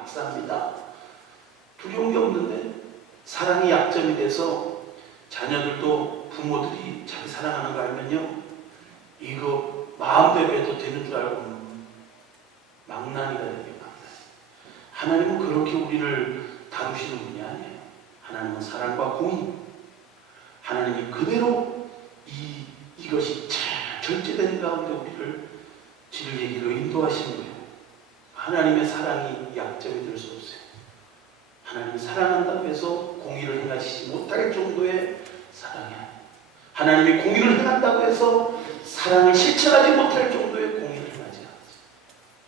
감사합니다. 두려운 게 없는데 사랑이 약점이 돼서 자녀들도 부모들이 자기 사랑하는 거 알면요, 이거 마음대로 해도 되는 줄 알고 망나니가 되게 망나니. 하나님은 그렇게 우리를 다루시는 분이 아니에요. 하나님은 사랑과 공의, 하나님이 그대로 이것이 잘 절제된 가운데 우리를 진리의 길로 인도하시는 거예요. 하나님의 사랑이 약점이 될 수 없어요. 하나님이 사랑한다고 해서 공의를 행하시지 못할 정도의 사랑이 아니에요. 하나님이 공의를 행한다고 해서 사랑을 실천하지 못할 정도의 공의를 행하지 않았어요.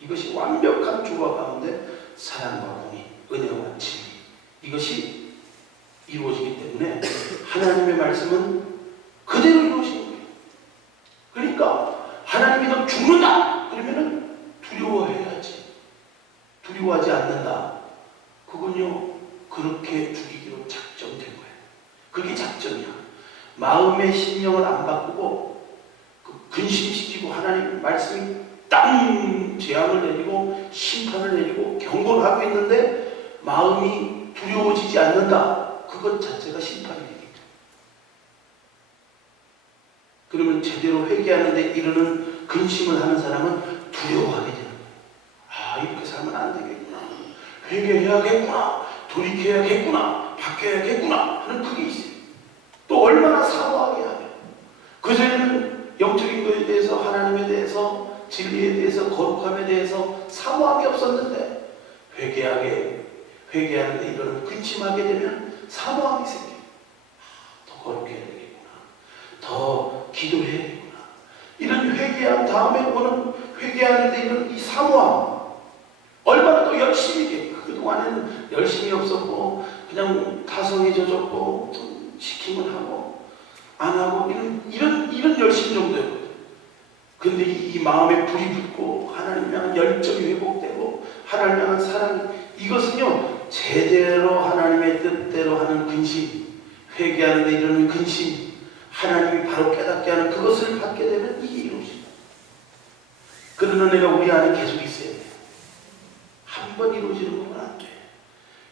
이것이 완벽한 조화 가운데 사랑과 공의, 은혜와 진리, 이것이 이루어지기 때문에 하나님의 말씀은 그대로 이루어지는 거예요. 그러니까 하나님이 너 죽는다 그러면은 두려워해야지. 두려워하지 않는다, 그건요 그렇게 죽이기로 작정된 거예요. 그게 작정이야. 마음의 심령을 안 바꾸고 근심시키고 하나님 말씀이 땅 재앙을 내리고 심판을 내리고 경고를 하고 있는데 마음이 두려워지지 않는다, 그것 자체가 심판이 되겠죠. 그러면 제대로 회개하는데 이르는 근심을 하는 사람은 두려워하게 되는 거예요. 아, 이렇게 살면 안 되겠구나, 회개해야겠구나, 돌이켜야겠구나, 바뀌어야겠구나 하는 그게 있어요. 또 얼마나 사모하게 하며, 그전에는 영적인 것에 대해서, 하나님에 대해서, 진리에 대해서, 거룩함에 대해서 사모함이 없었는데 회개하는데 이런 근심하게 되면 사모함이 생겨요. 더 거룩해야 되겠구나, 더 기도해야겠구나. 이런 회개한 다음에 오는 회개하는데 이런 이 사모함, 얼마나 더 열심히 해. 그동안에는 열심히 없었고 그냥 타성해져졌고 시키면 하고 안 하고 이런 열심 정도였거든요. 근데 이 마음에 불이 붙고 하나님 향한 열정이 회복되고 하나님 향한 사랑, 이것은요 제대로 하나님의 뜻대로 하는 근심, 회개하는 데 이르는 근심, 하나님이 바로 깨닫게 하는 그것을 받게 되면 이게 이루어집니다. 그런 은혜가 우리 안에 계속 있어야 돼요. 한 번 이루어지는 건 안 돼요.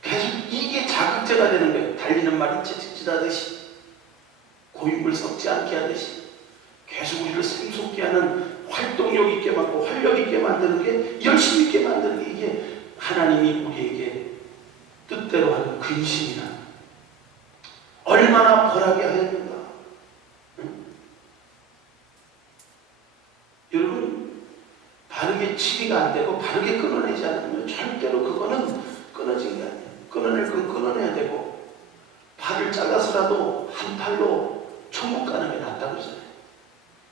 계속 이게 자극제가 되는 거예요. 달리는 말이 채찍질하듯이, 고인물 썩지 않게 하듯이 계속 우리를 샘솟게 하는, 활동력 있게 만들고 활력 있게 만드는 게, 열심 있게 만드는 게 이게 하나님이 우리에게 뜻대로 하는 근심이나 얼마나 벌하게 하였는가. 응? 여러분, 바르게 치리가 안 되고 바르게 끊어내지 않으면 절대로 그거는 끊어진 게 아니에요. 끊어낼 건 끊어내야 되고, 팔을 잘라서라도 한 팔로 천국 가는 게 낫다고 했잖아요.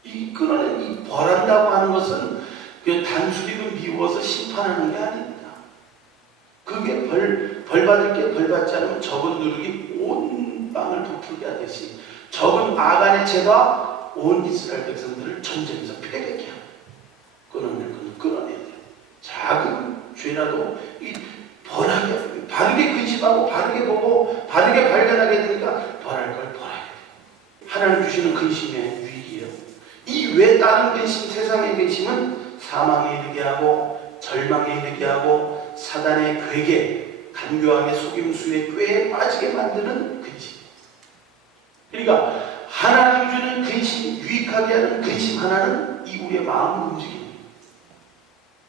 이 끊어낸, 이 벌한다고 하는 것은 그 단순히 미워서 심판하는 게 아닙니다. 그게 벌 받을 게 벌 받지 않으면 적은 누룩이 온 땅을 부풀게 하듯이 적은 아간의 죄가 온 이스라엘 백성들을 전쟁에서 패배케 합니다. 끊어낼 건 끊어내야 돼요. 작은 죄라도 이 벌하게, 바르게 근심하고 바르게 보고 바르게 발견하게 되니까 벌할 걸 벌하게 돼요. 하나님 주시는 근심의 위기예요. 이 왜 다른 근심, 세상의 근심은 사망에 이르게 하고 절망에 이르게 하고 사단의 괴계, 간교함의 속임수의 꾀에 빠지게 만드는 근심. 그러니까 하나님 주는 근심, 유익하게 하는 근심 하나는 이 우리의 마음 움직임입니다.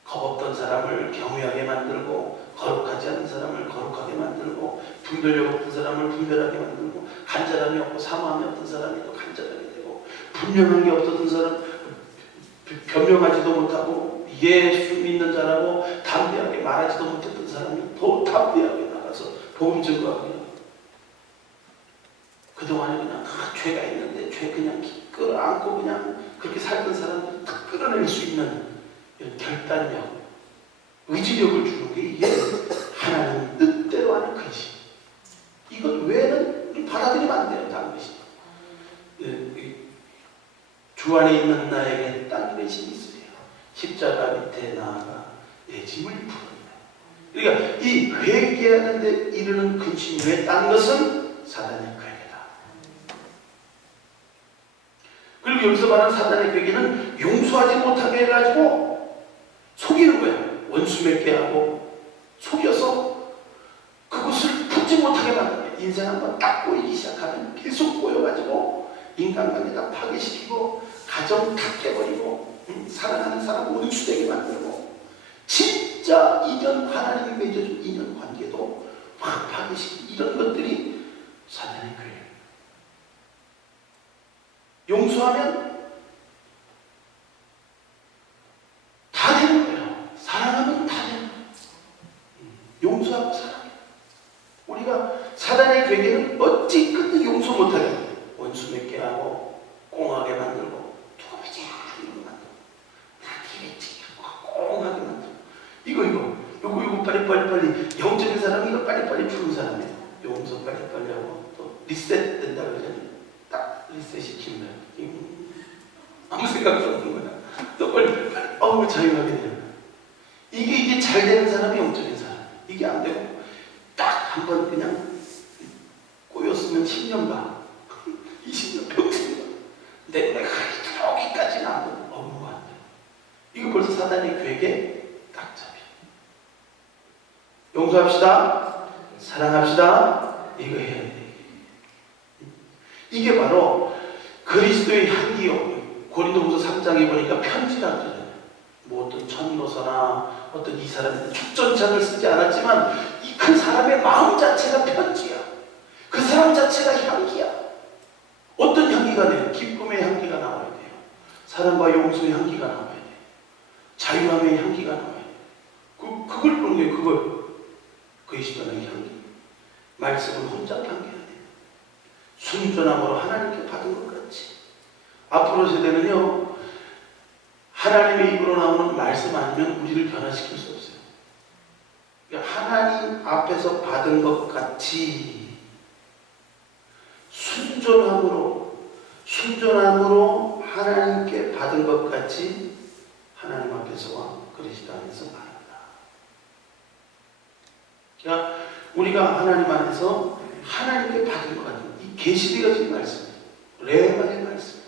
겁없던 사람을 경외하게 만들고, 거룩하지 않은 사람을 거룩하게 만들고, 분별력 없던 사람을 분별하게 만들고, 간절함이 없고 사모함이 없던 사람이 또 간절하게 되고, 분명한 게 없었던 사람 변명하지도 못하고 예수 믿는 자라고 담대하게 말하지도 못했던 사람이 더 담대하게 나가서 복음 증거하게. 그동안에 그냥 죄가 있는데 죄 그냥 끌어안고 그냥 그렇게 살던 사람들 다 끌어낼 수 있는 이런 결단력, 의지력을 주는 게 이게 하나님 뜻대로 하는 근심. 이것 외에는 우리 받아들이면 안 돼요. 다른 것이. 주 안에 있는 나에게 딴 근심이 있으려 십자가 밑에 나아가 내 짐을 풀었다. 그러니까 이 회개하는 데 이르는 근심 외에 딴 것은 사단의 괴계다. 그리고 여기서 말하는 사단의 괴계는 용서하지 못하게 해가지고 속이는 거야. 원수 맺게 하고 속여서 인생 한번 딱 꼬이기 시작하면 계속 꼬여가지고 인간관계 다 파괴시키고 가정 다 깨버리고 사랑하는 사람 원수되게 만들고 진짜 인연 하나님이 맺어준 인연 관계도 확 파괴시키고 이런 것들이 사단의 교회예요. 용서하면 다 되는 거예요. 사랑하면 다 되는 거예요. 용서하고 사랑해. 우리가 사단의 괴계는 어찌 끝내 용서 못하게 해요. 원수 맺게 하고 꽁하게 만들고 누가 보자 이런 거 만들고 나 니랬지 꽁하게 만들고 이거 빨리 영적인 사람이 이거 빨리 푸는 사람이에요. 용서 빨리 하고 또 리셋 된다 그러잖아요. 딱 리셋 시키면 아무 생각도 없는 거야. 또 빨리 자유하게 돼요. 이게 잘 되는 사람이 영적인 사람. 이게 안 되고 딱 한 번 그냥 꼬였으면 10년 가 20년 평생 가 내 눈에 여기까지는 안 돼. 업무가 안 돼. 이거 벌써 사단의 괴계 딱 잡혀. 용서합시다. 사랑합시다. 이거 해야 돼. 이게 바로 그리스도의 향기요. 고린도후서 3장에 보니까 편지라고 그러잖아요. 뭐 어떤 천도서나 어떤 이 사람한테 축전장을 쓰지 않았지만 이 그 사람의 마음 자체가 편지야. 그 사람 자체가 향기야. 어떤 향기가 돼요? 기쁨의 향기가 나와야 돼요. 사랑과 용서의 향기가 나와야 돼요. 자유함의 향기가 나와야 돼요. 그걸 보는 게 그걸 그리스도의 향기. 말씀은 혼자 향기해야 돼요. 순전함으로 하나님께 받은 것 같이. 앞으로 세대는요, 하나님의 입으로 나오는 말씀 아니면 우리를 변화시킬 수 없어요. 하나님 앞에서 받은 것 같이 순전함으로 하나님께 받은 것 같이 하나님 앞에서와 그리스도 안에서 말합니다. 그러니까 우리가 하나님 안에서 하나님께 받은 것 같은 이 계시되어진 말씀, 레마의 말씀,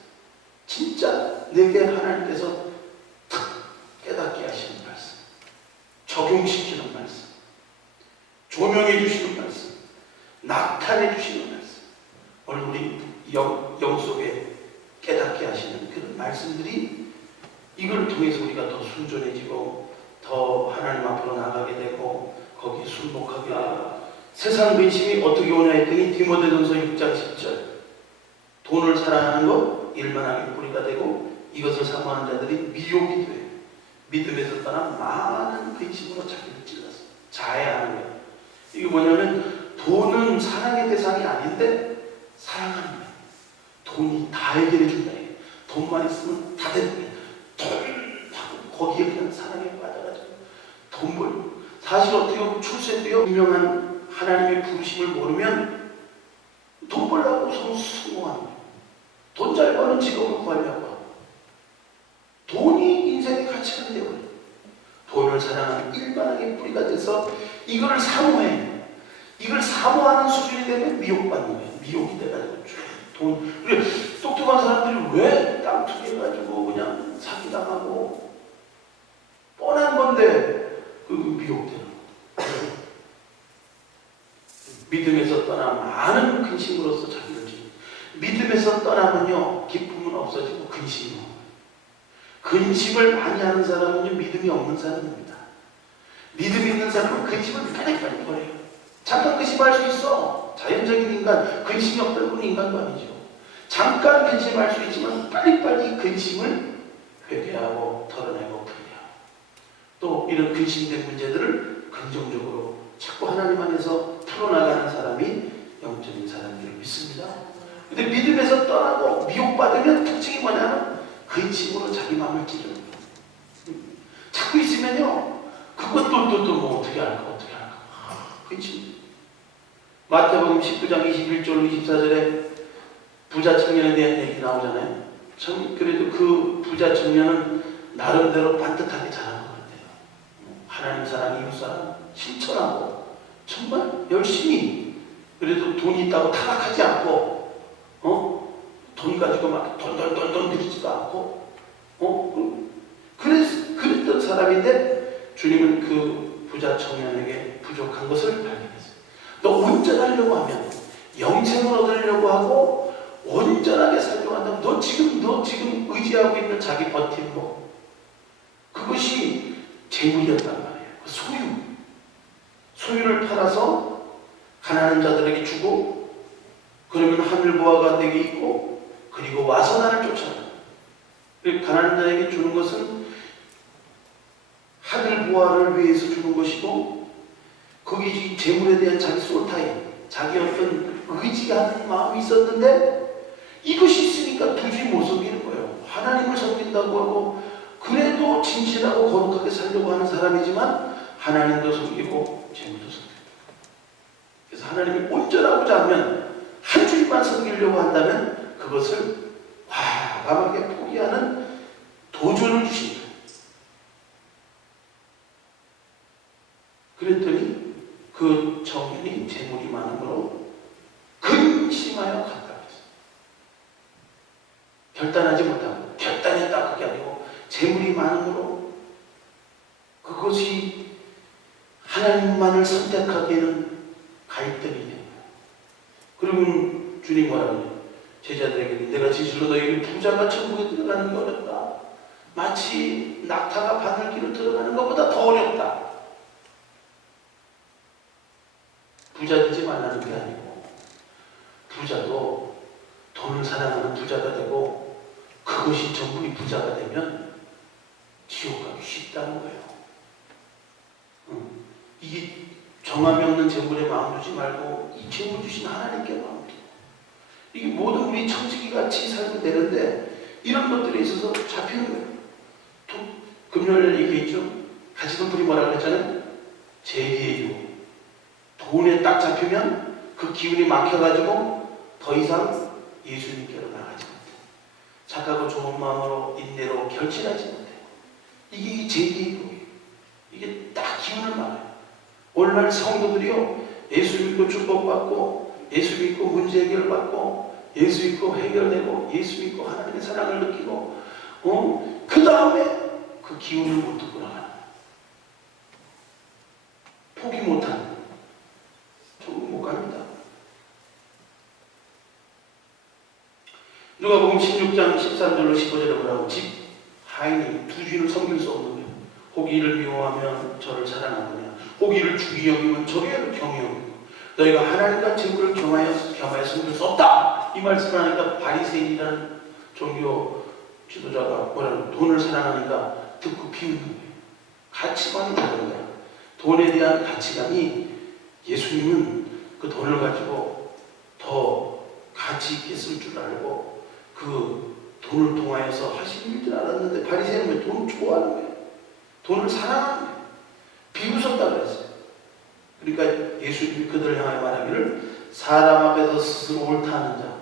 진짜 내게 하나님께서 깨닫게 하시는 말씀, 적용시키는 말씀, 조명해 주시는 말씀, 나타내 주시는 말씀, 오늘 우리 영 속에 깨닫게 하시는 그런 말씀들이 이걸 통해서 우리가 더 순전해지고 더 하나님 앞으로 나가게 되고 거기에 순복하게 되고 세상 근심이 어떻게 오냐 했더니 디모데전서 6장 10절 돈을 사랑하는 것 일만하게 뿌리가 되고 이것을 사모하는 자들이 미혹이 돼요. 믿음에서 떠나 많은 근심으로 자기를 찔러서 자해하는 거예요. 이게 뭐냐면 돈은 사랑의 대상이 아닌데 사랑하는 거예요. 돈이 다 해결해 준다. 돈만 있으면 다 되는 거예요. 돈 거기에 그냥 사랑에 빠져가지고 돈 벌고 사실 어떻게 보면 출세되어 유명한 하나님의 부르심을 모르면 돈 벌려고 성공하는 거예요. 돈 잘 버는 직업을 구하려고 하고 돈이 인생의 가치가 되어버려요. 돈을 사랑하는 일반하게 뿌리가 돼서 이거를 사모해. 이걸 사모하는 수준이 되면 미혹받는 거예요. 미혹이 돼가지고 돈. 우리 똑똑한 사람들이 왜 땅 투기해가지고 그냥 사기당하고 뻔한 건데 그 미혹되는 거예요. 믿음에서 떠나 많은 근심으로서 자기를 지금 믿음에서 떠나면요 기쁨은 없어지고 근심이 오고 근심을 많이 하는 사람은요 믿음이 없는 사람입니다. 믿음이 있는 사람은 근심을 빨리 버려요. 잠깐 근심할 수 있어. 자연적인 인간, 근심이 없다는 건 인간도 아니죠. 잠깐 근심할 수 있지만 빨리빨리 근심을 회개하고 털어내고 풀이하고 또 이런 근심된 문제들을 긍정적으로 자꾸 하나님 안에서 풀어나가는 사람이 영적인 사람들을 믿습니다. 근데 믿음에서 떠나고 미혹받으면 특징이 뭐냐면 근심으로 자기 마음을 찌르는 거예요. 자꾸 있으면요 그것도 또 뭐 어떻게 할까 근심. 마태복음 19장 21절 24절에 부자 청년에 대한 얘기 나오잖아요. 참 그래도 그 부자 청년은 나름대로 반듯하게 자라는 것 같아요. 하나님 사랑, 이웃 사랑 실천하고 정말 열심히 그래도 돈이 있다고 타락하지 않고 돈 가지고 막 돈 들이지도 않고 그랬던 사람인데 주님은 그 부자 청년에게 부족한 것을 발견했어요. 너 운전하려고 하면 영생을 얻으려고 하고 온전하게 살려고 한다면 너 지금 의지하고 있는 자기 버팀목, 그것이 재물이었단 말이에요. 소유를 팔아서 가난한 자들에게 주고, 그러면 하늘보화가 내게 있고, 그리고 와서 나를 쫓아라. 가난한 자에게 주는 것은 하늘보화를 위해서 주는 것이고, 거기 재물에 대한 자기 솔타임, 자기 어떤 의지가 하는 마음이 있었는데, 이것이 있으니까 도저히 못 섬기는 거예요. 하나님을 섬긴다고 하고 그래도 진실하고 거룩하게 살려고 하는 사람이지만 하나님도 섬기고 재물도 섬기고, 그래서 하나님이 온전하고자 하면 한 주님만 섬기려고 한다면 그것을 과감하게 포기하는 도전을 주신다. 그랬더니 그 청년이 재물이 많음으로 근심하여 갔다. 결단하지 못하고, 결단했다 그게 아니고 재물이 많음으로 그것이 하나님만을 선택하기에는 갈등이 됩니다. 그러면 주님 뭐라고 해요? 제자들에게 내가 진실로 너희를 부자가 천국에 들어가는 게 어렵다. 마치 낙타가 바늘기로 들어가는 것보다 더 어렵다. 부자 되지 말라는 게 아니고, 부자도 돈을 사랑하는 부자가 되고 그것이 전부의 부자가 되면 지옥 가기 쉽다는 거예요. 이게 정함이 없는 재물에 마음 두지 말고 이 재물 주신 하나님께 마음 두고, 이게 모든 우리 청지기같이 살면 되는데 이런 것들에 있어서 잡히는 거예요. 금요일에 얘기했죠. 가지던 분이 뭐라고 그랬잖아요. 재기예요. 돈에 딱 잡히면 그 기운이 막혀가지고 더 이상 예수님께로 나가지 못해요. 착하고 좋은 마음으로 인내로 결진하지 못해요. 이게 재기의 법이에요. 이게 딱 기운을 막아요. 오늘날 성도들이요, 예수 믿고 축복받고, 예수 믿고 문제 해결받고, 예수 믿고 해결되고, 예수 믿고 하나님의 사랑을 느끼고, 그 다음에 그 기운을 못 듣고 나가는, 포기 못하는, 천국 못 갑니다. 누가복음 16장 13절로 15절에 뭐라고? 집 하인이 두 주인을 섬길 수 없는 거예요. 혹 이를 미워하면 저를 사랑하느냐, 혹 이를 주기 여기면 저를 경히 여기고, 너희가 하나님과 재물을 겸하여 섬길 수 없다. 이 말씀을 하니까 바리새인이라는 종교 지도자가 뭐라고? 돈을 사랑하니까 듣고 비웃는 거예요. 가치관이 다른 거야. 돈에 대한 가치관이, 예수님은 그 돈을 가지고 더 가치 있게 쓸 줄 알고 그 돈을 통하여서 하시는 줄 알았는데, 바리새인은 왜 돈을 좋아하는 거예요? 돈을 사랑하는 거예요. 비웃었다 그랬어요. 그러니까 예수님이 그들을 향하여 말하기를, 사람 앞에서 스스로 옳다 하는 자.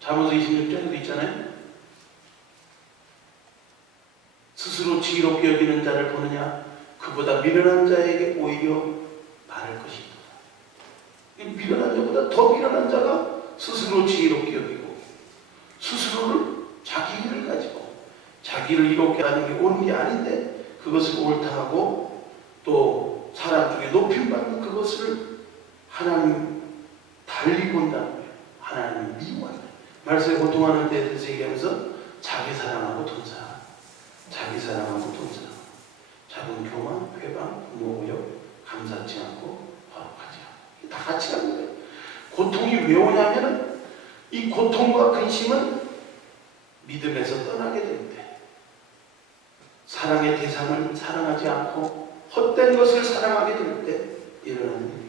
잠언서 26장에도 있잖아요. 스스로 지혜롭게 여기는 자를 보느냐, 그보다 미련한 자에게 오히려 말할 것이다. 미련한 자보다 더 미련한 자가 스스로 지혜롭게 여기고, 스스로를 자기 일을 가지고 자기를 이롭게 하는 게 옳은 게 아닌데 그것을 옳다 하고, 또 사람 중에 높임받는 그것을 하나님 달리 본다는 거예요. 하나님 미워한다. 말씀에 고통하는 데에 대해서 얘기하면서 자기 사랑하고 돈 사랑, 자기 사랑하고 돈 사랑, 작은 교만, 회방, 모욕, 감사치 않고 허락하지 않고, 다 같이 하는 거예요. 고통이 왜 오냐면은 이 고통과 근심은 믿음에서 떠나게 되는데, 사랑의 대상을 사랑하지 않고 헛된 것을 사랑하게 될 때 일어나는